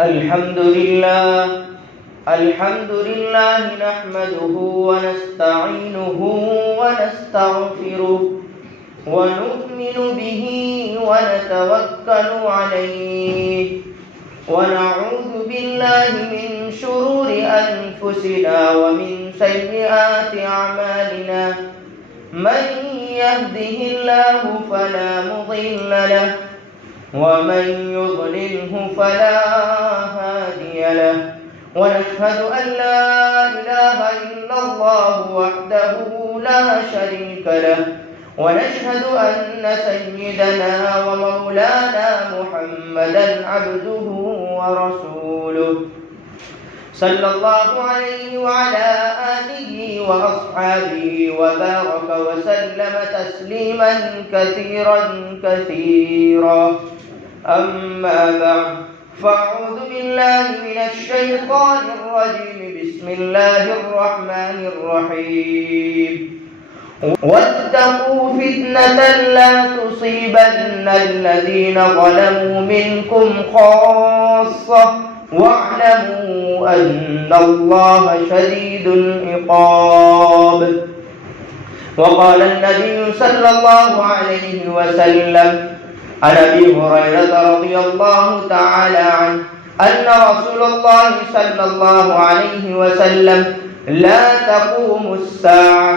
الحمد لله نحمده ونستعينه ونستغفره ونؤمن به ونتوكل عليه ونعوذ بالله من شرور أنفسنا ومن سيئات أعمالنا من يهده الله فلا مضل له ومن يضلله فلا هادي له ونشهد أن لا إله إلا الله وحده لا شريك له ونشهد أن سيدنا ومولانا محمدا عبده ورسوله صلى الله عليه وعلى آله وأصحابه وبارك وسلم تسليما كثيرا أما بعد فأعوذ بالله من الشيطان الرجيم بسم الله الرحمن الرحيم واتقوا فتنة لا تصيبن الذين ظلموا منكم خاصة واعلموا أن الله شديد العقاب وقال النبي صلى الله عليه وسلم عن أبي هريرة رضي الله تعالى عنه أن رسول الله صلى الله عليه وسلم لا تقوم الساعة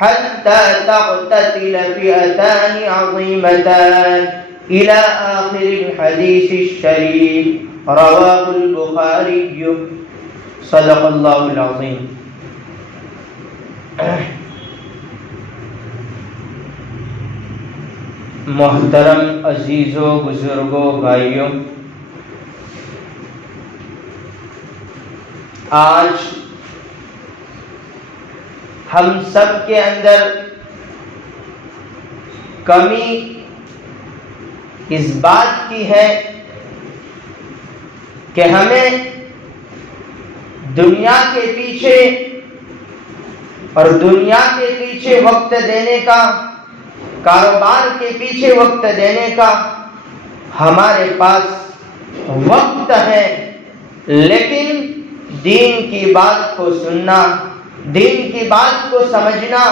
حتى تقتتل فئتان عظيمتان إلى آخر الحديث الشريف رواه البخاري صدق الله العظيم. محترم عزیزوں بزرگوں بھائیوں، آج ہم سب کے اندر کمی اس بات کی ہے کہ ہمیں دنیا کے پیچھے اور دنیا کے پیچھے وقت دینے کا، کاروبار کے پیچھے وقت دینے کا ہمارے پاس وقت ہے، لیکن دین کی بات کو سننا، دین کی بات کو سمجھنا،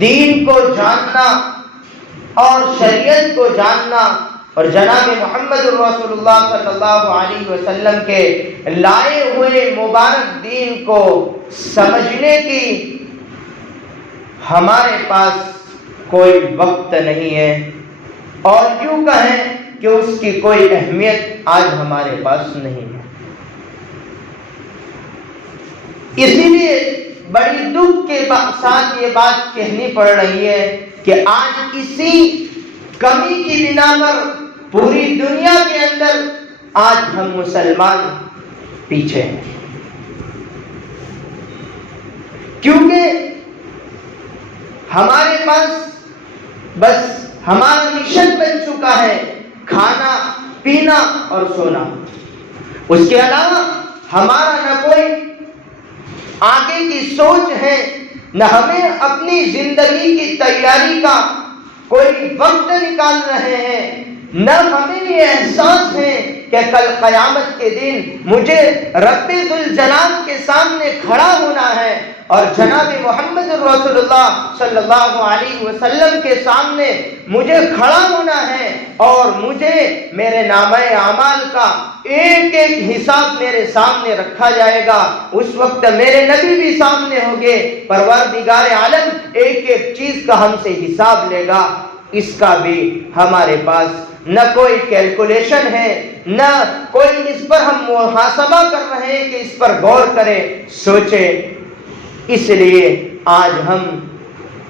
دین کو جاننا اور شریعت کو جاننا اور جناب محمد رسول اللہ صلی اللہ علیہ وسلم کے لائے ہوئے مبارک دین کو سمجھنے کی ہمارے پاس کوئی وقت نہیں ہے، اور یوں کہیں کہ اس کی کوئی اہمیت آج ہمارے پاس نہیں ہے۔ اسی لیے بڑی دکھ کے ساتھ یہ بات کہنی پڑ رہی ہے کہ آج اسی کمی کی بنا پر پوری دنیا کے اندر آج ہم مسلمان پیچھے ہیں، کیونکہ ہمارے پاس بس ہمارا مشن بن چکا ہے کھانا پینا اور سونا، اس کے علاوہ ہمارا نہ کوئی آگے کی سوچ ہے، نہ ہمیں اپنی زندگی کی تیاری کا کوئی وقت نکال رہے ہیں، نہ ہمیں یہ احساس ہے کہ کل قیامت کے دن مجھے رب ذوالجلال کے سامنے کھڑا ہونا ہے اور جناب محمد رسول اللہ صلی اللہ علیہ وسلم کے سامنے مجھے کھڑا ہونا ہے اور مجھے میرے نامہ اعمال کا ایک ایک حساب میرے سامنے رکھا جائے گا۔ اس وقت میرے نبی بھی سامنے ہوں گے، پروردگار عالم ایک ایک چیز کا ہم سے حساب لے گا۔ اس کا بھی ہمارے پاس نہ کوئی کیلکولیشن ہے، نہ کوئی اس پر ہم محاسبہ کر رہے ہیں کہ اس پر غور کریں، سوچیں۔ اس لیے آج ہم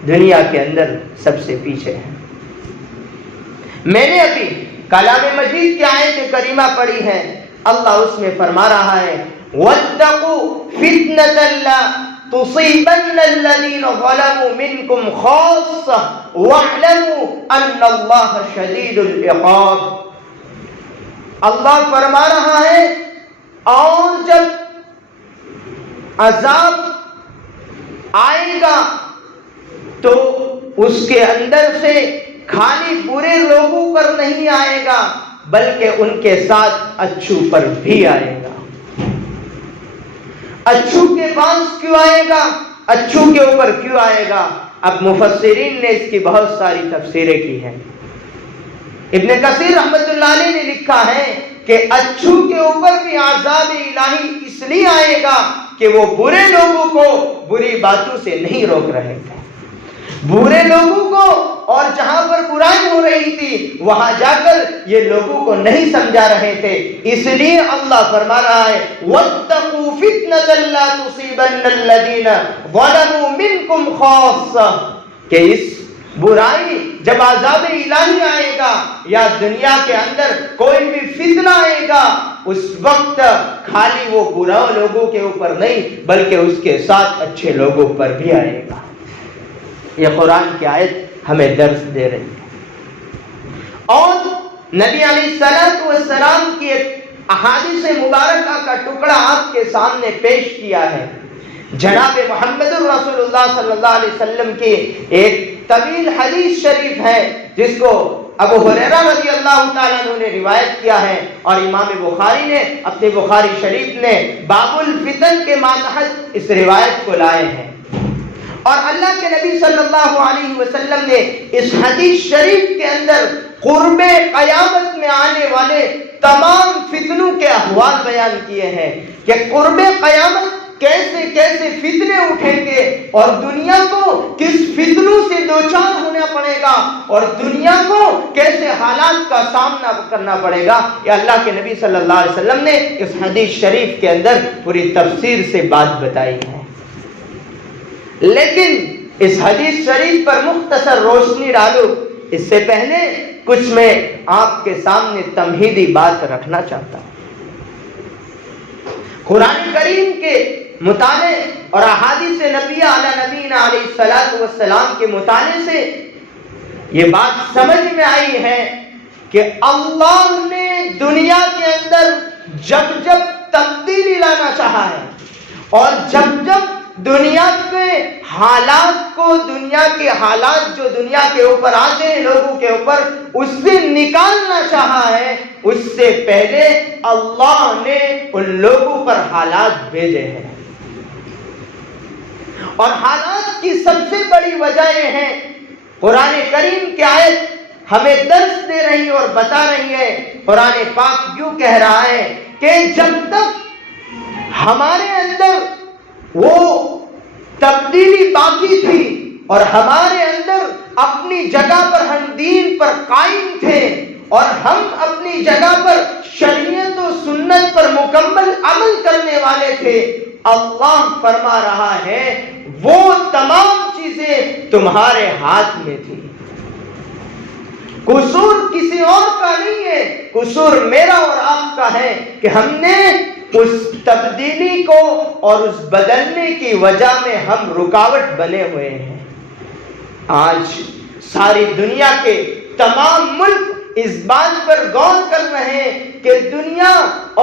دنیا کے اندر سب سے پیچھے ہیں۔ میں نے ابھی کلام مجید کی آیت کریمہ پڑھی ہے، اللہ اس میں فرما رہا ہے وَاتَّقُوا فِتْنَةً لَا تُصِيبَنَّ الَّذِينَ ظَلَمُوا مِنْكُمْ خَاصَّةً وَاعْلَمُوا أَنَّ اللَّهَ شَدِيدُ الْعِقَابِ۔ اللہ فرما رہا ہے اور جب عذاب آئے گا تو اس کے اندر سے خالی برے لوگوں پر نہیں آئے گا بلکہ ان کے ساتھ اچھو پر بھی آئے گا۔ اچھو کے پاس کیوں آئے گا؟ اچھو کے اوپر کیوں آئے گا؟ اب مفسرین نے اس کی بہت ساری تفسیریں کی ہیں۔ ابن کثیر رحمۃ اللہ علیہ نے لکھا ہے کہ اچھو کے اوپر بھی عذاب الہی اس لیے آئے گا کہ وہ برے لوگوں کو بری باتوں سے نہیں روک رہے تھے، برے لوگوں کو، اور جہاں پر برائی ہو رہی تھی وہاں جا کر یہ لوگوں کو نہیں سمجھا رہے تھے، اس لیے اللہ فرما رہا ہے وَاتَّقُوا فِتْنَةً لَا تُصِيبَنَّ الَّذِينَ ظَلَمُوا مِنْكُمْ خَاصَّةً، کہ اس برائی جب عذاب الہی آئے گا یا دنیا کے اندر کوئی بھی فتنہ آئے گا، اس وقت خالی وہ برا لوگوں کے اوپر نہیں بلکہ اس کے ساتھ اچھے لوگوں پر بھی آئے گا۔ یہ قرآن کی آیت ہمیں درس دے رہی ہے، اور نبی علیہ السلام کی ایک احادیث مبارکہ کا ٹکڑا آپ کے سامنے پیش کیا ہے۔ جناب محمد رسول اللہ صلی اللہ علیہ وسلم کی ایک طویل حدیث شریف ہے جس کو ابو ہریرہ رضی اللہ تعالیٰ عنہ نے روایت کیا ہے، اور امام بخاری نے اپنے بخاری شریف نے باب الفتن کے ماتحت اس روایت کو لائے ہیں۔ اور اللہ کے نبی صلی اللہ علیہ وسلم نے اس حدیث شریف کے اندر قرب قیامت میں آنے والے تمام فتنوں کے احوال بیان کیے ہیں کہ قرب قیامت کیسے کیسے فتنے اٹھیں گے اور دنیا کو کس فتنوں سے دوچار ہونا پڑے گا اور دنیا کو کیسے حالات کا سامنا کرنا پڑے گا، یہ اللہ کے نبی صلی اللہ علیہ وسلم نے اس حدیث شریف کے اندر پوری تفسیر سے بات بتائی ہے۔ لیکن اس حدیث شریف پر مختصر روشنی ڈالو اس سے پہلے کچھ میں آپ کے سامنے تمہیدی بات رکھنا چاہتا ہوں۔ قرآن کریم کے مطالعے اور احادیث نبی علی نبینا علیہ الصلوۃ والسلام کے مطالعے سے یہ بات سمجھ میں آئی ہے کہ اللہ نے دنیا کے اندر جب جب تبدیلی لانا چاہا ہے اور جب جب دنیا کے حالات کو، دنیا کے حالات جو دنیا کے اوپر آتے ہیں لوگوں کے اوپر، اس سے نکالنا چاہا ہے، اس سے پہلے اللہ نے ان لوگوں پر حالات بھیجے ہیں، اور حالات کی سب سے بڑی وجہ یہ ہے، قرآن کریم کی آیت ہمیں درس دے رہی اور بتا رہی ہے، قرآن پاک یوں کہہ رہا ہے کہ جب تک ہمارے اندر وہ تبدیلی باقی تھی اور ہمارے اندر اپنی جگہ پر ہم دین پر قائم تھے اور ہم اپنی جگہ پر شریعت و سنت پر مکمل عمل کرنے والے تھے، اللہ فرما رہا ہے وہ تمام چیزیں تمہارے ہاتھ میں تھی، قصور کسی اور کا نہیں ہے، قصور میرا اور آپ کا ہے کہ ہم نے اس تبدیلی کو اور اس بدلنے کی وجہ میں ہم رکاوٹ بنے ہوئے ہیں۔ آج ساری دنیا کے تمام ملک اس بات پر غور کر رہے ہیں کہ دنیا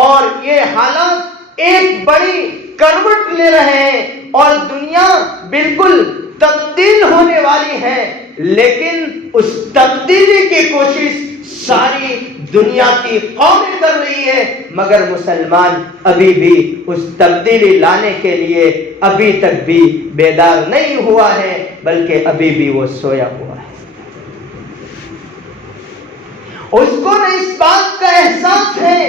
اور یہ حالات ایک بڑی کروٹ لے رہے ہیں اور دنیا بالکل تبدیل ہونے والی ہے، لیکن اس تبدیلی کی کوشش ساری دنیا کی قومیں کر رہی ہے، مگر مسلمان ابھی بھی اس تبدیلی لانے کے لیے ابھی تک بھی بیدار نہیں ہوا ہے، بلکہ ابھی بھی وہ سویا ہوا ہے۔ اس کو نہ اس بات کا احساس ہے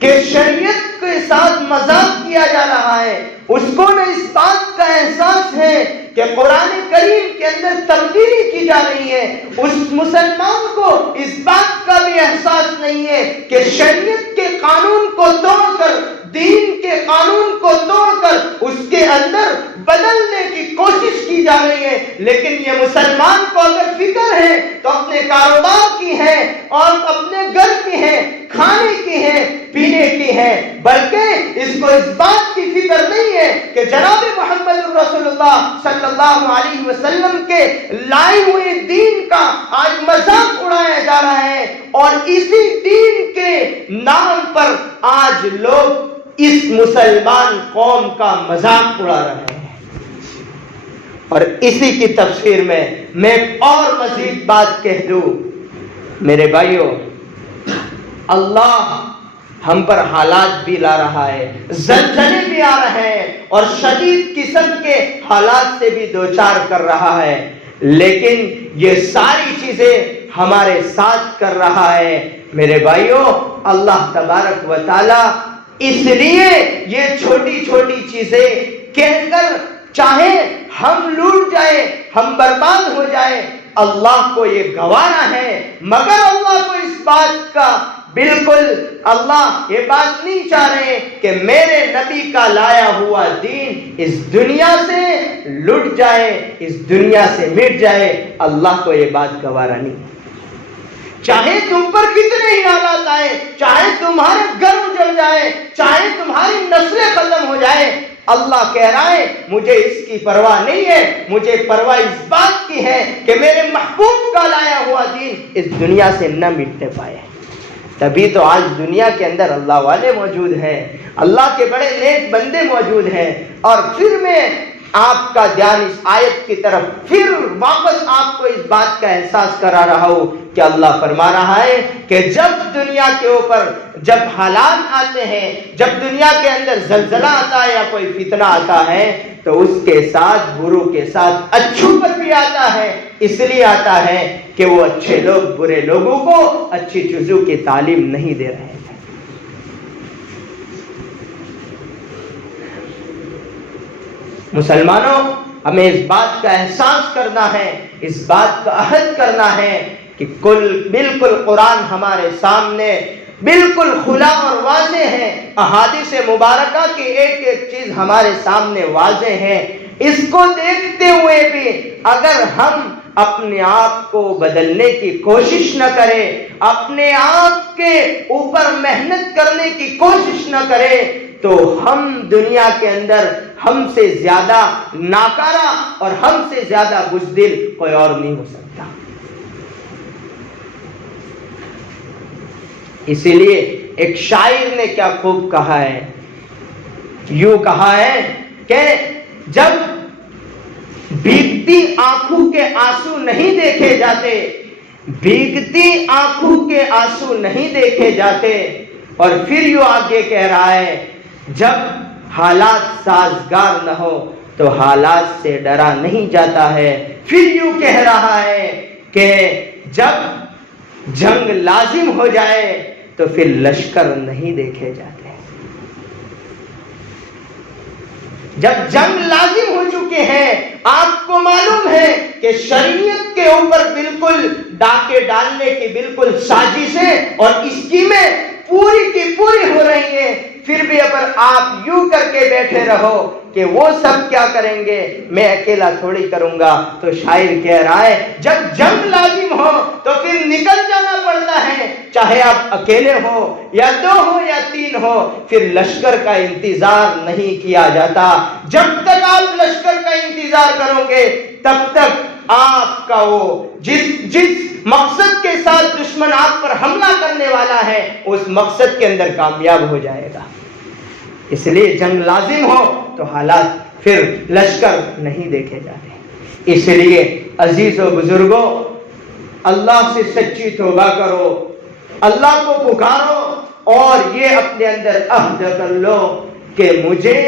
کہ شریعت کے ساتھ مذاق کیا جا رہا ہے، اس کو نہ اس بات کا احساس ہے کہ قرآن کریم کے اندر تبدیلی کی جا رہی ہے، اس مسلمان کو اس بات کا بھی احساس نہیں ہے کہ شریعت کے قانون کو توڑ کر، دین کے قانون کو توڑ کر اس کے اندر بدلنے کی کوشش کی جا رہی ہے۔ لیکن یہ مسلمان کو اگر فکر ہے تو اپنے کاروبار کی ہے اور اپنے گھر کی ہے، کھانے کی ہے، پینے کی ہے، بلکہ اس کو اس بات کی فکر نہیں ہے کہ جناب محمد رسول اللہ صلی اللہ علیہ وسلم کے لائے ہوئے دین کا آج مذاق اڑایا جا رہا ہے، اور اسی دین کے نام پر آج لوگ اس مسلمان قوم کا مذاق اڑا رہے ہیں۔ اور اسی کی تفسیر میں اور مزید بات کہہ دوں، میرے بھائیوں، اللہ ہم پر حالات بھی لا رہا ہے، زلزلے بھی آ رہے ہیں اور شدید قسم کے حالات سے بھی دوچار کر رہا ہے، لیکن یہ ساری چیزیں ہمارے ساتھ کر رہا ہے۔ میرے بھائیوں، اللہ تبارک و تعالی اس لیے یہ چھوٹی چھوٹی چیزیں کہہ کر چاہے ہم لوٹ جائیں، ہم برباد ہو جائیں، اللہ کو یہ گوارا ہے، مگر اللہ کو اس بات کا بالکل اللہ یہ بات نہیں چاہ رہے کہ میرے نبی کا لایا ہوا دین اس دنیا سے لٹ جائے، اس دنیا سے مٹ جائے۔ اللہ کو یہ بات گوارا نہیں، چاہے تم پر کتنے ہی حالات آئے، چاہے تمہارے گھر جل جائے، چاہے تمہاری نسلیں ختم ہو جائے، اللہ کہہ رہا ہے مجھے اس کی پرواہ نہیں ہے، مجھے پرواہ اس بات کی ہے کہ میرے محبوب کا لایا ہوا دین اس دنیا سے نہ مٹنے پائے۔ تبھی تو آج دنیا کے اندر اللہ والے موجود ہیں، اللہ کے بڑے نیک بندے موجود ہیں۔ اور پھر میں آپ کا دھیان اس آیت کی طرف پھر واپس آپ کو اس بات کا احساس کرا رہا ہوں کہ اللہ فرما رہا ہے کہ جب دنیا کے اوپر جب حالات آتے ہیں، جب دنیا کے اندر زلزلہ آتا ہے یا کوئی فتنہ آتا ہے، تو اس کے ساتھ بروں کے ساتھ اچھوں پر بھی آتا ہے۔ اس لیے آتا ہے کہ وہ اچھے لوگ برے لوگوں کو اچھی چیزوں کی تعلیم نہیں دے رہے ہیں۔ مسلمانوں، ہمیں اس بات کا احساس کرنا ہے، اس بات کا عہد کرنا ہے کہ بالکل قرآن ہمارے سامنے بالکل کھلا اور واضح ہے، احادیث مبارکہ کی ایک ایک چیز ہمارے سامنے واضح ہے۔ اس کو دیکھتے ہوئے بھی اگر ہم اپنے آپ کو بدلنے کی کوشش نہ کریں، اپنے آپ کے اوپر محنت کرنے کی کوشش نہ کریں، تو ہم دنیا کے اندر ہم سے زیادہ ناکارہ اور ہم سے زیادہ بزدل کوئی اور نہیں ہو سکتا۔ اسی لیے ایک شاعر نے کیا خوب کہا ہے، یوں کہا ہے کہ جب بھیگتی آنکھوں کے آنسو نہیں دیکھے جاتے، بھیگتی آنکھوں کے آنسو نہیں دیکھے جاتے، اور پھر یوں آگے کہہ رہا ہے جب حالات سازگار نہ ہو تو حالات سے ڈرا نہیں جاتا ہے۔ پھر یوں کہہ رہا ہے کہ جب جنگ لازم ہو جائے تو پھر لشکر نہیں دیکھے جاتے۔ جب جنگ لازم ہو چکے ہیں، آپ کو معلوم ہے کہ شریعت کے اوپر بالکل ڈاکے ڈالنے کی بالکل سازشیں اور اسکیمیں پوری کی پوری ہو رہی ہیں، پھر بھی اگر آپ یوں کر کے بیٹھے رہو کہ وہ سب کیا کریں گے، میں اکیلا تھوڑی کروں گا، تو شاعر کہہ رہا ہے جب جنگ لازم ہو تو پھر نکل جانا پڑتا ہے، چاہے آپ اکیلے ہو یا دو ہو یا تین ہو، پھر لشکر کا انتظار نہیں کیا جاتا۔ جب تک آپ لشکر کا انتظار کرو گے تب تک آپ کا وہ جس مقصد کے ساتھ دشمن آپ پر حملہ کرنے والا ہے اس مقصد کے اندر کامیاب ہو جائے گا۔ اس لیے جنگ لازم ہو تو حالات پھر لشکر نہیں دیکھے جاتے۔ اس لیے عزیز و بزرگوں، اللہ سے سچی توبہ کرو، اللہ کو پکارو اور یہ اپنے اندر عہد کر لو کہ مجھے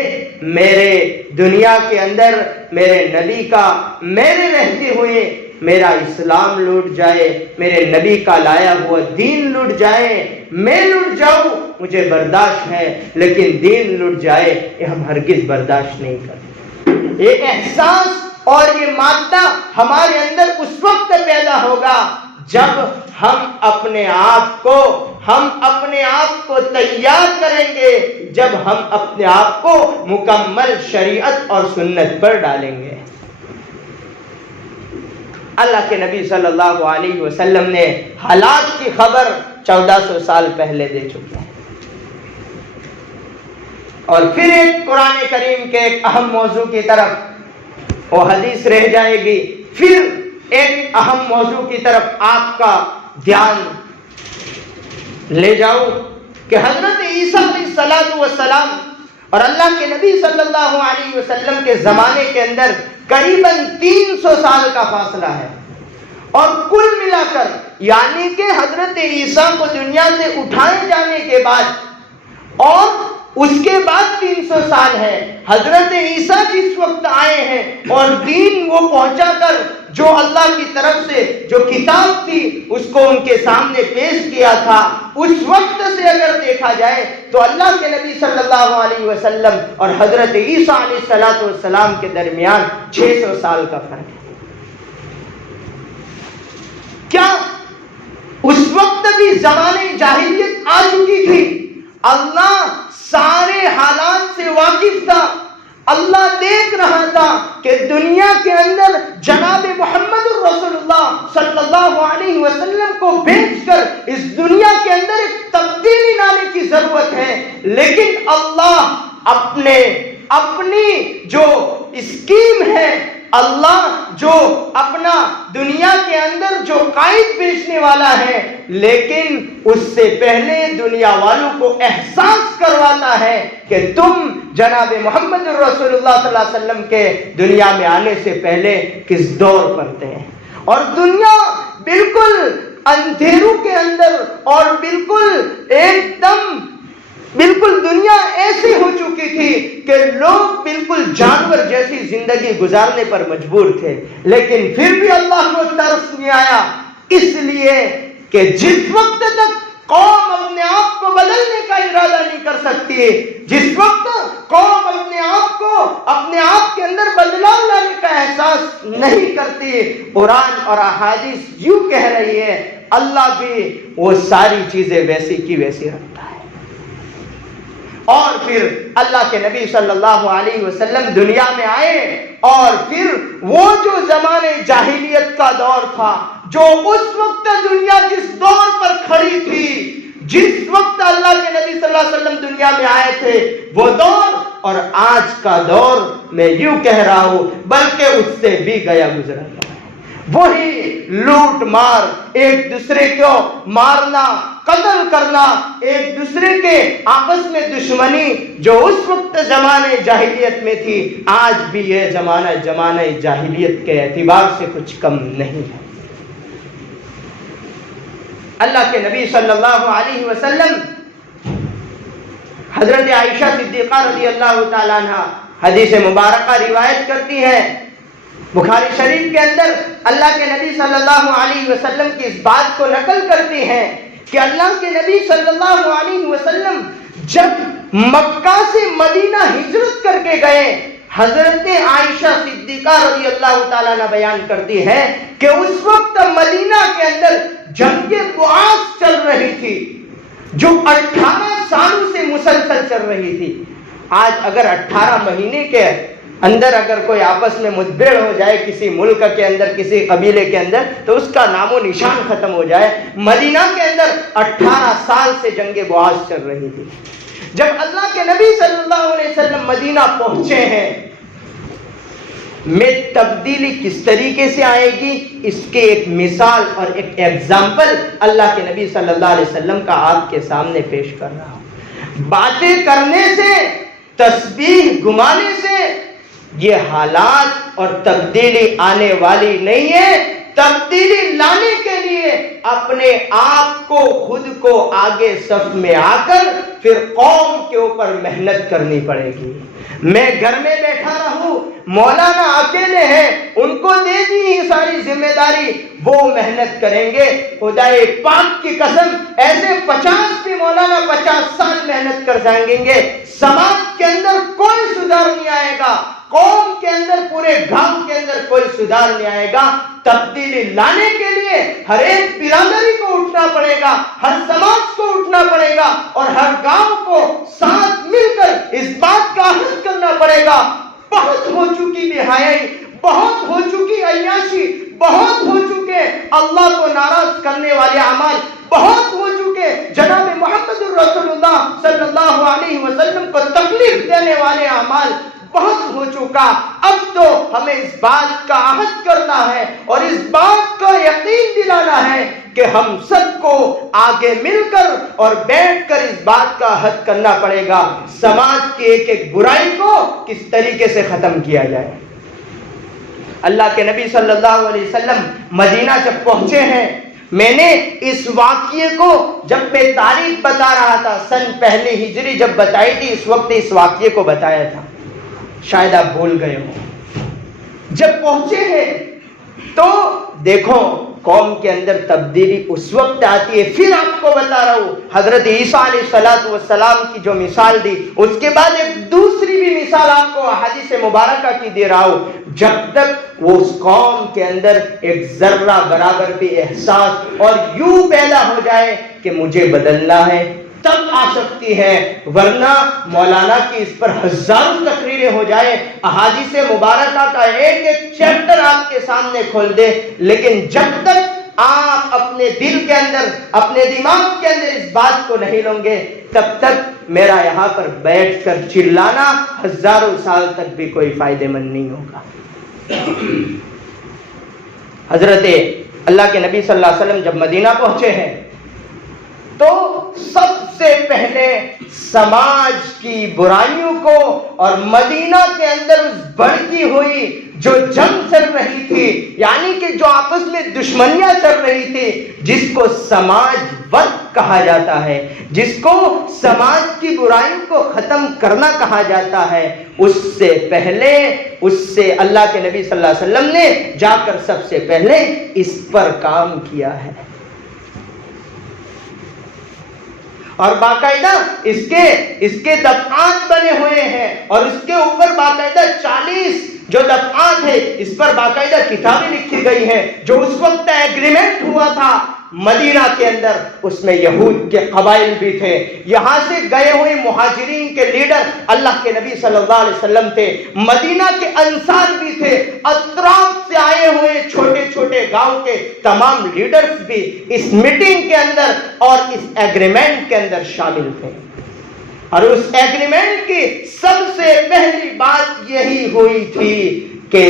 میرے دنیا کے اندر میرے نبی کا میرے رہتے ہوئے میرا اسلام لوٹ جائے، میرے نبی کا لایا ہوا دین لوٹ جائے، میں لوٹ جاؤں مجھے برداشت ہے، لیکن دین لوٹ جائے یہ ہم ہرگز برداشت نہیں کرتے۔ یہ احساس اور یہ مادہ ہمارے اندر اس وقت پیدا ہوگا جب ہم اپنے آپ کو تیار کریں گے، جب ہم اپنے آپ کو مکمل شریعت اور سنت پر ڈالیں گے۔ اللہ کے نبی صلی اللہ علیہ وسلم نے حالات کی خبر 1400 سال پہلے دے چکے ہیں، اور پھر ایک قرآن کریم کے ایک اہم موضوع کی طرف وہ حدیث رہ جائے گی، پھر ایک اہم موضوع کی طرف آپ کا دھیان لے جاؤ کہ حضرت عیسیٰ علیہ السلام اور اللہ کے نبی صلی اللہ علیہ وسلم کے زمانے کے اندر قریباً 300 سال کا فاصلہ ہے، اور کل ملا کر یعنی کہ حضرت عیسیٰ کو دنیا سے اٹھائے جانے کے بعد اور اس کے بعد 300 سال ہے، حضرت عیسیٰ جس وقت آئے ہیں اور دین وہ پہنچا کر جو اللہ کی طرف سے جو کتاب تھی اس کو ان کے سامنے پیش کیا تھا، اس وقت سے اگر دیکھا جائے تو اللہ کے نبی صلی اللہ علیہ وسلم اور حضرت عیسیٰ علیہ السلام کے درمیان 600 سال کا فرق ہے۔ کیا اس وقت بھی زمانے جاہلیت آ چکی تھی؟ اللہ سارے حالات سے واقف تھا، اللہ دیکھ رہا تھا کہ دنیا کے اندر جناب محمد رسول اللہ صلی اللہ علیہ وسلم کو بھیج کر اس دنیا کے اندر ایک تبدیلی لانے کی ضرورت ہے، لیکن اللہ اپنی جو اسکیم ہے، اللہ جو اپنا دنیا کے اندر جو قائد بھیجنے والا ہے، لیکن اس سے پہلے دنیا والوں کو احساس کرواتا ہے کہ تم جناب محمد رسول اللہ صلی اللہ علیہ وسلم کے دنیا میں آنے سے پہلے کس دور پر تھے، اور دنیا بالکل اندھیروں کے اندر اور بالکل دنیا ایسی ہو چکی تھی کہ لوگ بالکل جانور جیسی زندگی گزارنے پر مجبور تھے، لیکن پھر بھی اللہ کو ترس نہیں آیا، اس لیے کہ جس وقت تک قوم اپنے آپ کو بدلنے کا ارادہ نہیں کر سکتی، جس وقت قوم اپنے آپ کے اندر بدلاؤ لانے کا احساس نہیں کرتی، قرآن اور احادیث یوں کہہ رہی ہے اللہ بھی وہ ساری چیزیں ویسی کی ویسی رکھتا ہے۔ اور پھر اللہ کے نبی صلی اللہ علیہ وسلم دنیا میں آئے، اور پھر وہ جو زمانے جاہلیت کا دور تھا، جو اس وقت دنیا جس دور پر کھڑی تھی، جس وقت اللہ کے نبی صلی اللہ علیہ وسلم دنیا میں آئے تھے، وہ دور اور آج کا دور میں یوں کہہ رہا ہوں بلکہ اس سے بھی گیا گزرا ہے۔ وہی لوٹ مار، ایک دوسرے کو مارنا، قتل کرنا، ایک دوسرے کے آپس میں دشمنی جو اس وقت زمانے جاہلیت میں تھی، آج بھی یہ زمانہ جاہلیت کے اعتبار سے کچھ کم نہیں ہے۔ اللہ کے نبی صلی اللہ علیہ وسلم حضرت عائشہ صدیقہ رضی اللہ تعالیٰ عنہ حدیث مبارکہ روایت کرتی ہے، بخاری شریف کے اندر اللہ کے نبی صلی اللہ علیہ وسلم کی اس بات کو نقل کرتے ہیں کہ اللہ کے نبی صلی اللہ علیہ وسلم جب مکہ سے مدینہ ہجرت کر کے گئے، حضرت عائشہ صدیقہ رضی اللہ تعالیٰ عنہ بیان کرتی ہے کہ اس وقت مدینہ کے اندر جنگ بعاث چل رہی تھی جو 18 سالوں سے مسلسل چل رہی تھی۔ آج اگر 18 مہینے کے اندر اگر کوئی آپس میں مدبر ہو جائے کسی ملک کے اندر، کسی قبیلے کے اندر، تو اس کا نام و نشان ختم ہو جائے۔ مدینہ کے اندر 18 سال سے جنگ بعاث چل رہی تھی۔ جب اللہ کے نبی صلی اللہ علیہ وسلم مدینہ پہنچے ہیں، میں تبدیلی کس طریقے سے آئے گی اس کے ایک مثال اور ایک ایگزامپل اللہ کے نبی صلی اللہ علیہ وسلم کا آپ کے سامنے پیش کر رہا ہوں۔ باتیں کرنے سے، تسبیح گھمانے سے یہ حالات اور تبدیلی آنے والی نہیں ہے۔ تبدیلی لانے کے لیے اپنے آپ کو، خود کو آگے صف میں آ کر پھر قوم کے اوپر محنت کرنی پڑے گی۔ میں گھر میں بیٹھا رہوں، مولانا اکیلے ہیں، ان کو دے دی یہ ساری ذمہ داری، وہ محنت کریں گے۔ خدائے پاک کی قسم ایسے 50 بھی مولانا 50 سال محنت کر جائیں گے، سماج کے اندر کوئی سدھار نہیں آئے گا، قوم کے اندر، پورے گاؤں کے اندر کوئی سدھار نہیں آئے گا۔ تبدیلی لانے کے لیے ہر ایک برادری کو اٹھنا پڑے گا، ہر سماج کو اٹھنا پڑے گا، اور ہر گاؤں کو ساتھ مل کر اس بات کا عہد کرنا پڑے گا۔ بہت ہو چکی بے حیائی، بہت ہو چکی عیاشی، بہت ہو چکے اللہ کو ناراض کرنے والے اعمال، بہت ہو چکے جناب محمد رسول اللہ صلی اللہ علیہ وسلم کو تکلیف دینے والے اعمال، بہت ہو چکا۔ اب تو ہمیں اس بات کا عہد کرنا ہے اور اس بات کا یقین دلانا ہے کہ ہم سب کو آگے مل کر اور بیٹھ کر اس بات کا عہد کرنا پڑے گا، سماج کی ایک ایک برائی کو کس طریقے سے ختم کیا جائے۔ اللہ کے نبی صلی اللہ علیہ وسلم مدینہ جب پہنچے ہیں میں نے اس واقعے کو جب میں تاریخ بتا رہا تھا، سن پہلے ہجری جب بتائی تھی، اس وقت اس واقعے کو بتایا تھا، شاید آپ بھول گئے ہو۔ جب پہنچے ہیں تو دیکھو قوم کے اندر تبدیلی اس وقت آتی ہے۔ پھر آپ کو بتا رہا ہوں حضرت عیسیٰ علیہ السلام کی جو مثال دی، اس کے بعد ایک دوسری بھی مثال آپ کو احادیث مبارکہ کی دے رہا ہوں۔ جب تک وہ اس قوم کے اندر ایک ذرہ برابر بھی احساس اور یوں پیدا ہو جائے کہ مجھے بدلنا ہے، تب آ سکتی ہے، ورنہ مولانا کی اس پر ہزاروں تقریریں ہو جائے، احادیث مبارکہ کا ایک ایک چیپٹر آپ کے سامنے کھول دے، لیکن جب تک آپ اپنے دل کے اندر، اپنے دماغ کے اندر اس بات کو نہیں لیں گے، تب تک میرا یہاں پر بیٹھ کر چلانا ہزاروں سال تک بھی کوئی فائدہ مند نہیں ہوگا۔ حضرت اللہ کے نبی صلی اللہ علیہ وسلم جب مدینہ پہنچے ہیں تو سب سے پہلے سماج کی برائیوں کو اور مدینہ کے اندر اس بڑھتی ہوئی جو جنگ چل رہی تھی، یعنی کہ جو آپس میں دشمنیاں چل رہی تھی، جس کو سماج ود کہا جاتا ہے، جس کو سماج کی برائیوں کو ختم کرنا کہا جاتا ہے، اس سے پہلے اس سے اللہ کے نبی صلی اللہ علیہ وسلم نے جا کر سب سے پہلے اس پر کام کیا ہے، اور باقاعدہ اس کے دفعات بنے ہوئے ہیں، اور اس کے اوپر باقاعدہ 40 جو دفعات ہے اس پر باقاعدہ کتابیں لکھی گئی ہیں۔ جو اس وقت ایگریمنٹ ہوا تھا مدینہ کے اندر، اس میں یہود کے قبائل بھی تھے، یہاں سے گئے ہوئے مہاجرین کے لیڈر اللہ کے نبی صلی اللہ علیہ وسلم تھے، مدینہ کے انصار بھی تھے، اطراف سے آئے ہوئے چھوٹے چھوٹے گاؤں کے تمام لیڈرز بھی اس میٹنگ کے اندر اور اس ایگریمنٹ کے اندر شامل تھے۔ اور اس ایگریمنٹ کی سب سے پہلی بات یہی ہوئی تھی کہ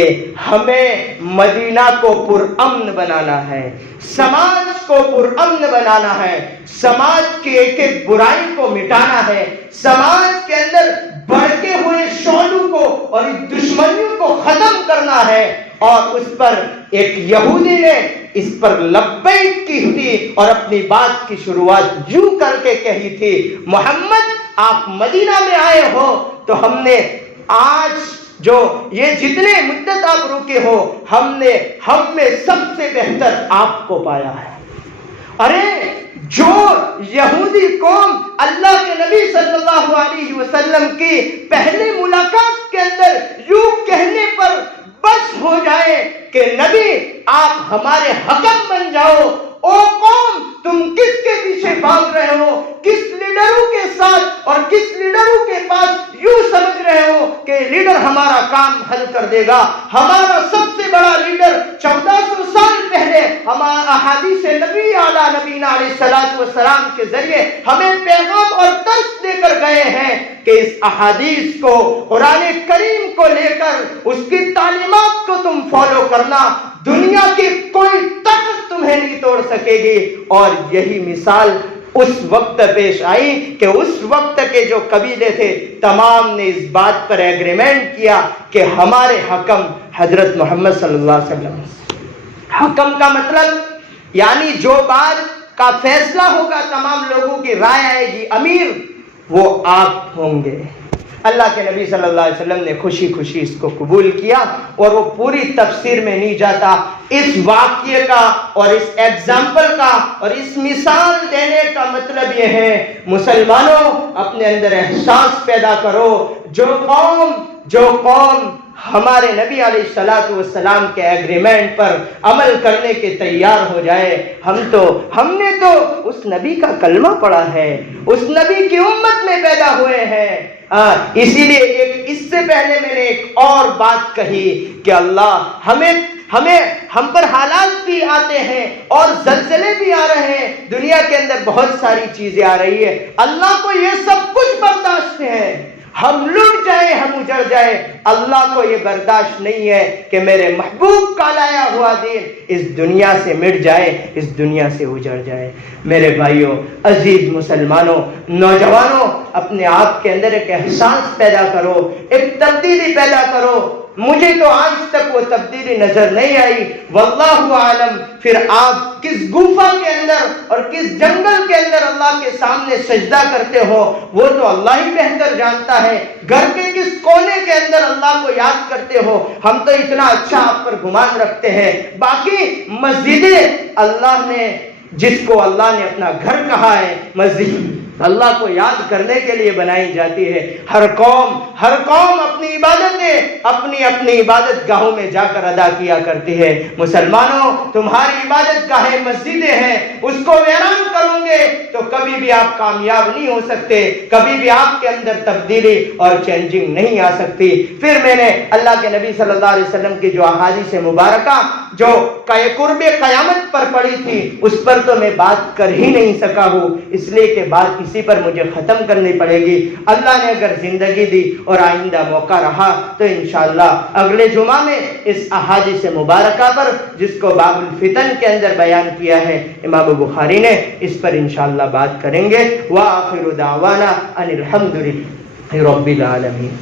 ہمیں مدینہ کو پرامن بنانا ہے، سماج کو پرامن بنانا ہے، سماج کی ایک ایک برائی کو مٹانا ہے، سماج کے اندر بڑھتے ہوئے شعلوں کو اور دشمنیوں کو ختم کرنا ہے۔ اور اس پر ایک یہودی نے اس پر لبیک کی تھی اور اپنی بات کی شروعات یوں کر کے کہی تھی، محمد آپ مدینہ میں آئے ہو تو ہم نے آج جو یہ جتنے مدت آپ رکے ہو، ہم میں سب سے بہتر آپ کو پایا ہے۔ ارے جو یہودی قوم اللہ کے نبی صلی اللہ علیہ وسلم کی پہلی ملاقات کے اندر یوں کہنے پر بس ہو جائے کہ نبی آپ ہمارے حکم بن جاؤ، او قوم تم کس کے پیچھے بھاگ رہے ہو، کس لیڈروں کے ساتھ اور کس لیڈروں کے پاس یوں سمجھ رہے ہو کہ لیڈر ہمارا کام حل کر دے گا۔ ہمارا سب سے بڑا لیڈر 1400 سال پہلے ہمارا احادیث نبی اعلیٰ نبینا علیہ السلام کے ذریعے ہمیں پیغام اور درس دے کر گئے ہیں کہ اس احادیث کو، قرآن کریم کو لے کر اس کی تعلیمات کو تم فالو کرنا، دنیا کی کوئی طاقت تمہیں نہیں توڑ سکے گی۔ اور یہی مثال اس وقت پیش آئی کہ اس وقت کے جو قبیلے تھے تمام نے اس بات پر ایگریمنٹ کیا کہ ہمارے حکم حضرت محمد صلی اللہ علیہ وسلم۔ حکم کا مطلب یعنی جو بات کا فیصلہ ہوگا، تمام لوگوں کی رائے آئے گی، امیر وہ آپ ہوں گے۔ اللہ کے نبی صلی اللہ علیہ وسلم نے خوشی خوشی اس کو قبول کیا، اور وہ پوری تفسیر میں نہیں جاتا۔ اس واقعے کا اور اس ایگزامپل کا اور اس مثال دینے کا مطلب یہ ہے، مسلمانوں اپنے اندر احساس پیدا کرو، جو قوم ہمارے نبی علیہ السلام کے ایگریمنٹ پر عمل کرنے کے تیار ہو جائے، ہم نے تو اس نبی کا کلمہ پڑھا ہے، اس نبی کی امت میں پیدا ہوئے ہیں۔ اسی لیے اس سے پہلے میں نے ایک اور بات کہی کہ اللہ ہم پر حالات بھی آتے ہیں اور زلزلے بھی آ رہے ہیں، دنیا کے اندر بہت ساری چیزیں آ رہی ہے، اللہ کو یہ سب کچھ برداشت ہے، ہم لٹ جائیں، ہم اجڑ جائیں، اللہ کو یہ برداشت نہیں ہے کہ میرے محبوب کا لایا ہوا دین اس دنیا سے مٹ جائے، اس دنیا سے اجڑ جائے۔ میرے بھائیوں، عزیز مسلمانوں، نوجوانوں، اپنے آپ کے اندر ایک احساس پیدا کرو، ایک تبدیلی پیدا کرو۔ مجھے تو آج تک وہ تبدیلی نظر نہیں آئی، واللہ عالم، پھر آپ کس گفا کے اندر اور کس جنگل کے اندر اللہ کے سامنے سجدہ کرتے ہو وہ تو اللہ ہی بہتر جانتا ہے. گھر کے کس کونے کے اندر اللہ کو یاد کرتے ہو, ہم تو اتنا اچھا آپ پر گمان رکھتے ہیں. باقی مسجدیں اللہ نے, جس کو اللہ نے اپنا گھر کہا ہے, مسجد اللہ کو یاد کرنے کے لیے بنائی جاتی ہے. ہر قوم اپنی عبادتیں اپنی اپنی عبادت گاہوں میں جا کر ادا کیا کرتی ہے. مسلمانوں, تمہاری عبادت گاہیں مسجدیں ہیں, اس کو ویران کرو گے تو کبھی بھی آپ کامیاب نہیں ہو سکتے, کبھی بھی آپ کے اندر تبدیلی اور چینجنگ نہیں آ سکتی. پھر میں نے اللہ کے نبی صلی اللہ علیہ وسلم کی جو احادیث مبارکہ جو قرب قیامت پر پڑی تھی اس پر تو میں بات کر ہی نہیں سکا ہوں, اس لیے کہ بات اسی پر مجھے ختم کرنی پڑے گی. اللہ نے اگر زندگی دی اور آئندہ موقع رہا تو انشاءاللہ اگلے جمعہ میں اس احادیث مبارکہ پر, جس کو باب الفتن کے اندر بیان کیا ہے امام بخاری نے, اس پر انشاءاللہ بات کریں گے. وآخر دعوانا ان الحمد للہ رب العالمین.